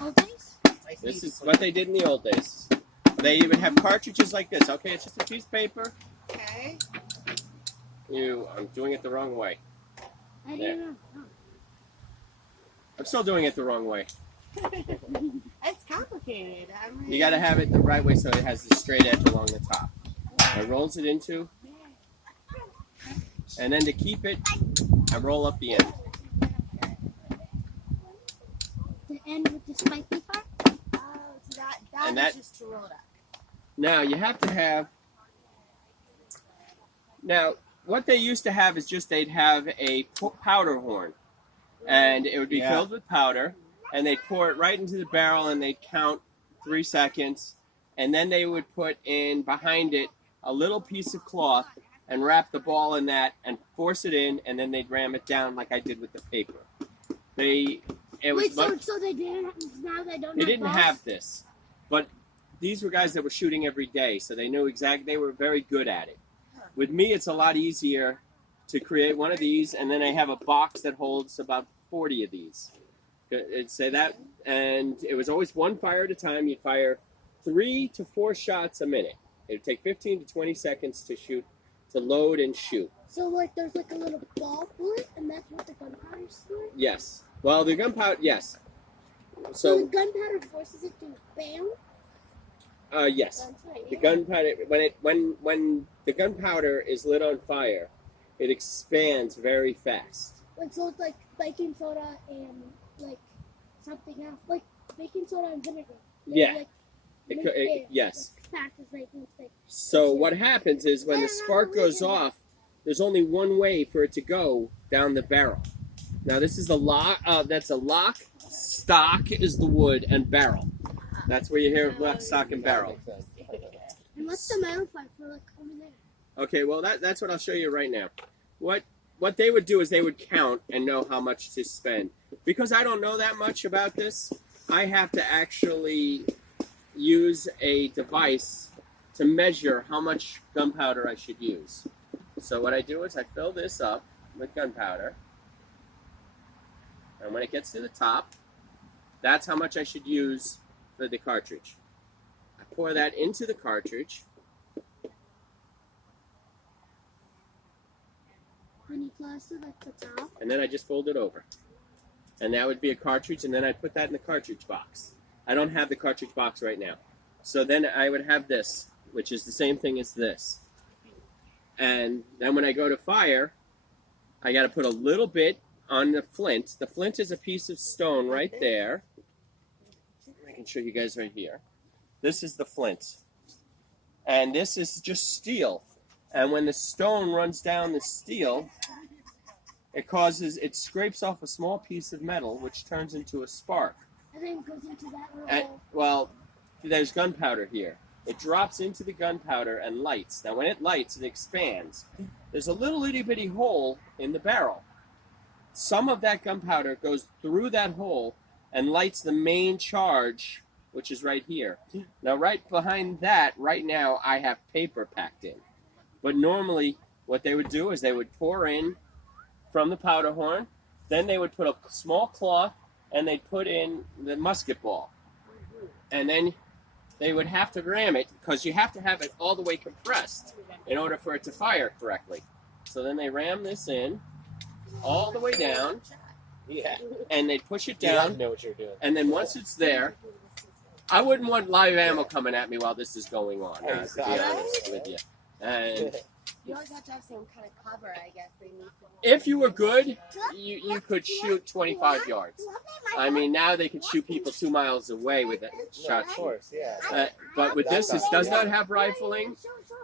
Old days? This is what they did in the old days. They would have cartridges like this. Okay, it's just a piece of paper. Okay. I'm doing it the wrong way. I There. don't know. I'm still doing it the wrong way. It's complicated. You got to have it the right way so it has the straight edge along the top. I rolls it into, and then to keep it, I roll up the end. The end with the spiky part? Oh, so that is just to roll it up. Now, you have to have... Now, what they used to have is just they'd have a powder horn. And it would be filled with powder. And they'd pour it right into the barrel and they'd count 3 seconds. And then they would put in behind it a little piece of cloth and wrap the ball in that and force it in. And then they'd ram it down like I did with the paper. So they didn't, now they don't They didn't have this. But these were guys that were shooting every day, so they knew exactly, they were very good at it. With me, it's a lot easier to create one of these, and then I have a box that holds about 40 of these. It'd say that, and it was always one fire at a time. You'd fire 3 to 4 shots a minute. It would take 15 to 20 seconds to shoot, to load and shoot. So, like, there's like a little ball bullet, and that's what the gunpowder's for? Yes. Well, the gunpowder, yes. So the gunpowder forces it to bam? Yes. The gunpowder, when the gunpowder is lit on fire, it expands very fast. Like, so it's like baking soda and like something else, like baking soda and vinegar. Yeah. Yes. So what happens is when the spark goes off, there's only one way for it to go down the barrel. Now this is the lock. That's a lock. Stock is the wood, and barrel. That's where you hear lock, stock, and barrel. And what's the metal part for like over there? Okay, well that's what I'll show you right now. What they would do is they would count and know how much to spend. Because I don't know that much about this, I have to actually use a device to measure how much gunpowder I should use. So what I do is I fill this up with gunpowder. And when it gets to the top, that's how much I should use for the cartridge. I pour that into the cartridge. When you close it at the top? And then I just fold it over. And that would be a cartridge, and then I put that in the cartridge box. I don't have the cartridge box right now. So then I would have this, which is the same thing as this. And then when I go to fire, I got to put a little bit on the flint. The flint is a piece of stone right there. I can show you guys right here. This is the flint. And this is just steel. And when the stone runs down the steel, it scrapes off a small piece of metal, which turns into a spark. And then goes into that little... Well, there's gunpowder here. It drops into the gunpowder and lights. Now, when it lights, it expands. There's a little itty-bitty hole in the barrel. Some of that gunpowder goes through that hole and lights the main charge, which is right here. Now, right behind that, right now, I have paper packed in. But normally, what they would do is they would pour in from the powder horn, then they would put a small cloth, and they'd put in the musket ball. And then they would have to ram it, because you have to have it all the way compressed in order for it to fire correctly. So then they ram this in, all the way down, and they push it down, know what you're doing. and then once it's there, I wouldn't want live ammo coming at me while this is going on, to be honest with you. And You always have to have some kind of cover, I guess. if you were good, you could shoot 25 yards. I mean, now they can shoot people 2 miles away with a shot. Of course, yeah. But with this does not have rifling,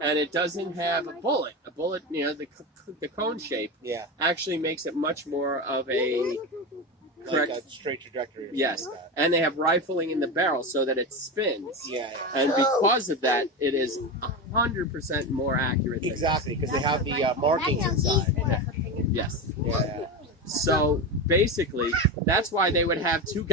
and it doesn't have a bullet. A bullet, you know, the cone shape actually makes it much more of a correct, like a straight trajectory. Yes, and they have rifling in the barrel so that it spins. Yeah. And because of that, it is 100% more accurate. Than Exactly, because they have the markings inside. Yes. Yeah. So basically, that's why they would have two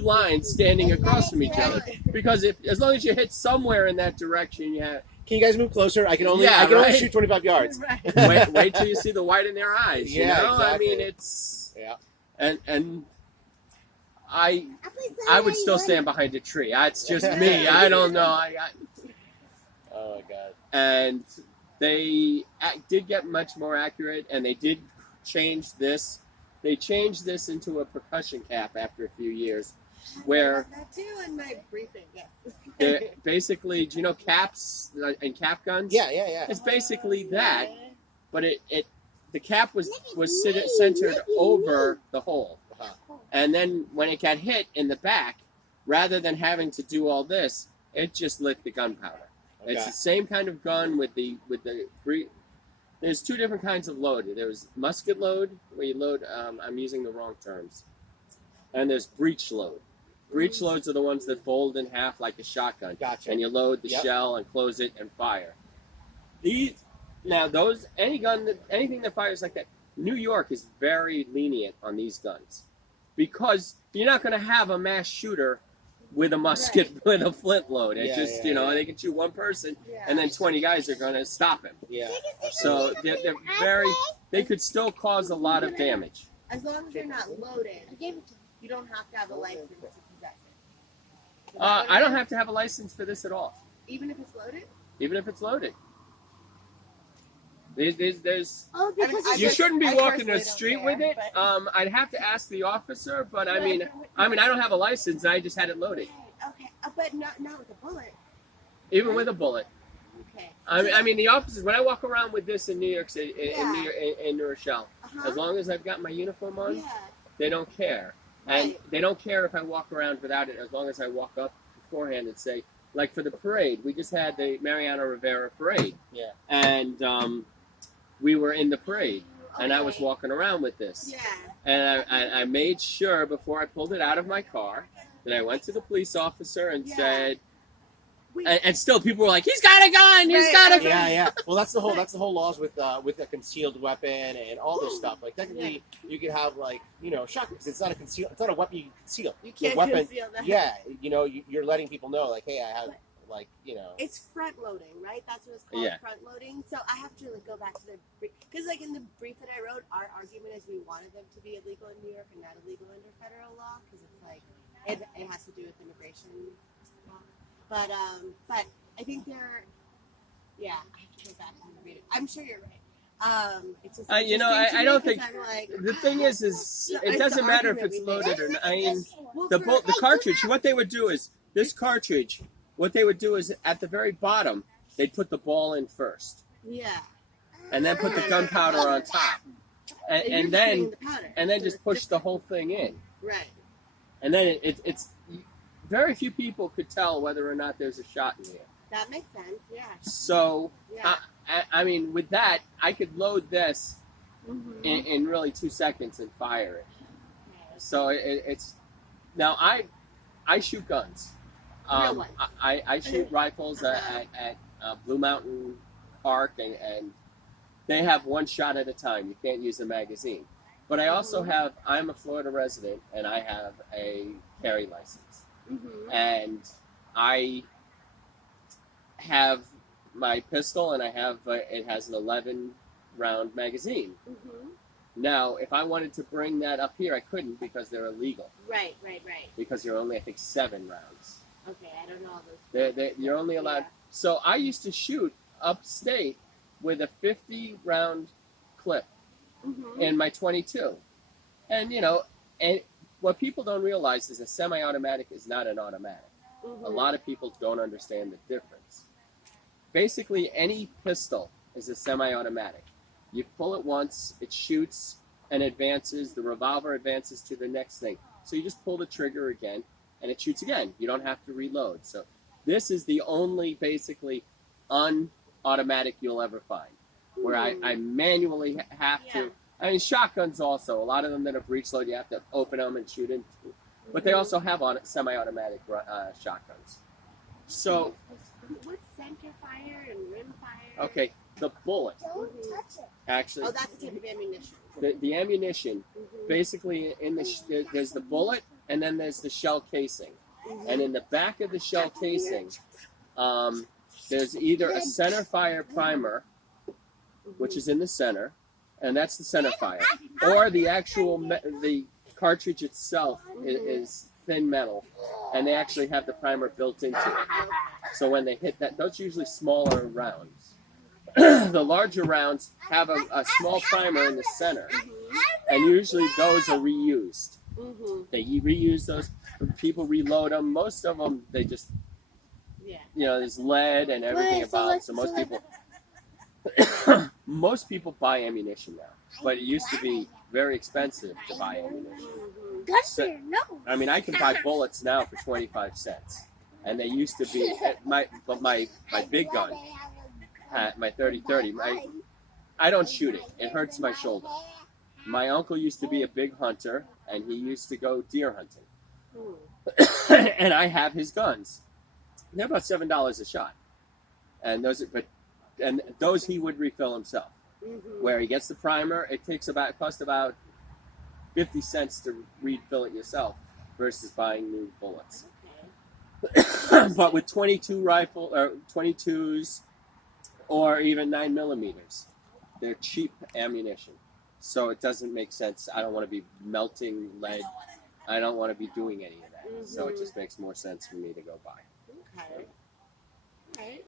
lines standing across from each other. Because as long as you hit somewhere in that direction, you have. Can you guys move closer? I can only only shoot 25 yards. Wait till you see the white in their eyes. You know? Exactly. I mean, it's. Yeah. And I would still stand behind a tree. It's just me. I don't know. Oh my god. And they did get much more accurate, and they did change this. They changed this into a percussion cap after a few years, where that too in my briefing. Yes. basically, do you know caps and cap guns? Yeah. It's basically that, but the cap was centered over the hole, and then when it got hit in the back, rather than having to do all this, it just lit the gunpowder. Okay. It's the same kind of gun with the. There's two different kinds of load. There's musket load, where you load. I'm using the wrong terms. And there's breech load. Breech loads are the ones that fold in half like a shotgun. Gotcha. And you load the shell and close it and fire. Anything that fires like that. New York is very lenient on these guns, because you're not going to have a mass shooter with a musket with a flint load. It they can shoot one person, and then 20 guys are going to stop him. Yeah. So they're they could still cause a lot of damage. As long as you're not loaded, you don't have to have a license to possess it. I don't have to have a license for this at all. Even if it's loaded? Even if it's loaded. There's because you shouldn't be I walking the personally street don't with care, it. but- I'd have to ask the officer, but I mean I don't have a license. I just had it loaded. Okay, but not with a bullet. Even with a bullet. Okay. I mean the officers, when I walk around with this in New York City, in New Rochelle, Uh-huh. as long as I've got my uniform on, Yeah. they don't care. And Right. they don't care if I walk around without it, as long as I walk up beforehand and say, like for the parade, we just had the Mariano Rivera parade. Yeah. And we were in the parade, and I was Okay. walking around with this. Yeah. And I made sure before I pulled it out of my car that I went to the police officer and Yeah. said, Wait. and still people were like, he's got a gun, he's Right, got a right. gun. Yeah. Well, that's the whole laws with a concealed weapon and all this stuff. Like technically, you could have shotguns. It's not a weapon you can conceal. You The can't weapon, conceal that. yeah. You're letting people know, like, hey, I have, It's front loading, right? That's what it's called, Yeah. front loading. So I have to go back to the brief, because in the brief that I wrote, our argument is we wanted them to be illegal in New York and not illegal under federal law, because it's it has to do with immigration law. But I think I have to go back and read it. I'm sure you're right. It's just I don't think I'm like, the thing is it doesn't matter if it's loaded or not. I mean, the cartridge. What they would do is this cartridge. What they would do is at the very bottom, they'd put the ball in first, and then put the gunpowder on top, and then just push the whole thing in. Right. And then it's very few people could tell whether or not there's a shot in there. That makes sense. Yeah. So Yeah. I mean, with that, I could load this Mhm. in really 2 seconds and fire it. So it's now I shoot guns. Real ones. I shoot rifles at Blue Mountain Park, and they have one shot at a time. You can't use a magazine. But I also I'm a Florida resident, and I have a carry license. Mhm. And I have my pistol, and it has an 11-round magazine. Mhm. Now, if I wanted to bring that up here, I couldn't because they're illegal. Right. Because you're only, I think, 7 rounds. Okay, I don't know all those. You're only allowed. So I used to shoot upstate with a 50-round clip Mhm. in my 22, and and what people don't realize is a semi-automatic is not an automatic. Mhm. A lot of people don't understand the difference. Basically, any pistol is a semi-automatic. You pull it once, it shoots and advances. The revolver advances to the next thing. So you just pull the trigger again, and it shoots again. You don't have to reload. So this is the only basically unautomatic you'll ever find, where I manually have to. I mean, shotguns also. A lot of them that are breech load, you have to open them and shoot into. But they also have semi-automatic shotguns. So, What's center fire and rim fire? okay, the bullet Don't touch it. actually. Oh, that's the type of ammunition. The ammunition, Mhm. basically, there's the bullet, and then there's the shell casing. And in the back of the shell casing, there's either a center fire primer, which is in the center, and that's the center fire, or the actual the cartridge itself is thin metal, and they actually have the primer built into it. So when they hit that, those are usually smaller rounds. The larger rounds have a small primer in the center, and usually those are reused. They reuse those. People reload them. Most of them, they just, there's lead and everything about it. So most people buy ammunition now, but it used to be very expensive to buy ammunition. So, I mean, I can buy bullets now for 25 cents, and they used to be my big gun, my 30-30. I don't shoot it; it hurts my shoulder. My uncle used to be a big hunter, and he used to go deer hunting. And I have his guns. They're about $7 a shot, and those he would refill himself. Where he gets the primer, it costs about 50 cents to refill it yourself versus buying new bullets. But with 22s or even 9mm, they're cheap ammunition. So it doesn't make sense. I don't want to be melting lead. I don't want to be doing any of that. So it just makes more sense for me to go buy. Okay. All right.